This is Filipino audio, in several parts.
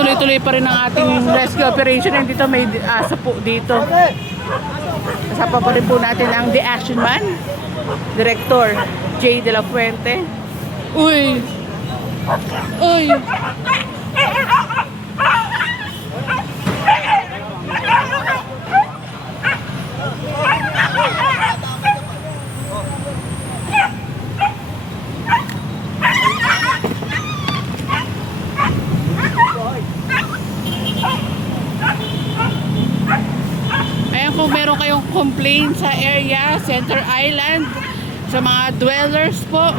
tuloy-tuloy pa rin ang ating rescue operation. And dito may aso po dito. Kasama pa rin po natin ang The Action Man, Director J. De La Fuente. Uy! Uy! Ayan, kung meron kayong complaint sa area, Center Island, sa mga dwellers po,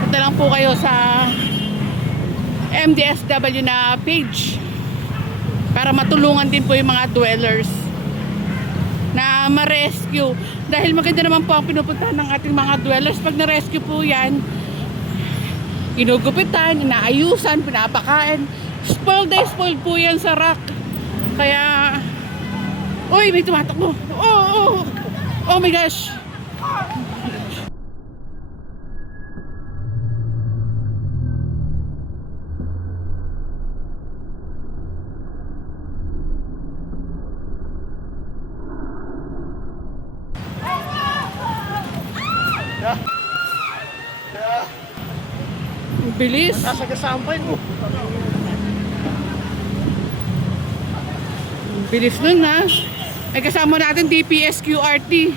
punta lang po kayo sa MDSW na page para matulungan din po yung mga dwellers na ma-rescue. Dahil maganda naman po ang pinupuntahan ng ating mga dwellers. Pag na-rescue po yan, ginugupitan, inaayusan, pinapakain. Spoiled day, spoiled po yan sa rock. Kaya, uy, may tumatakbo. Oh my gosh. Bilis. Nasa kasampay mo. Bilis nun ha. Ay kasama natin DPS QRT.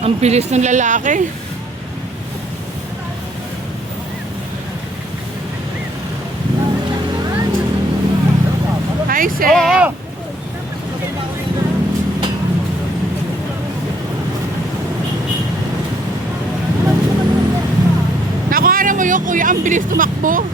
Ang bilis ng lalaki. Hi sir. Oo. Nakuha na mo yung kuya, ang bilis tumakbo.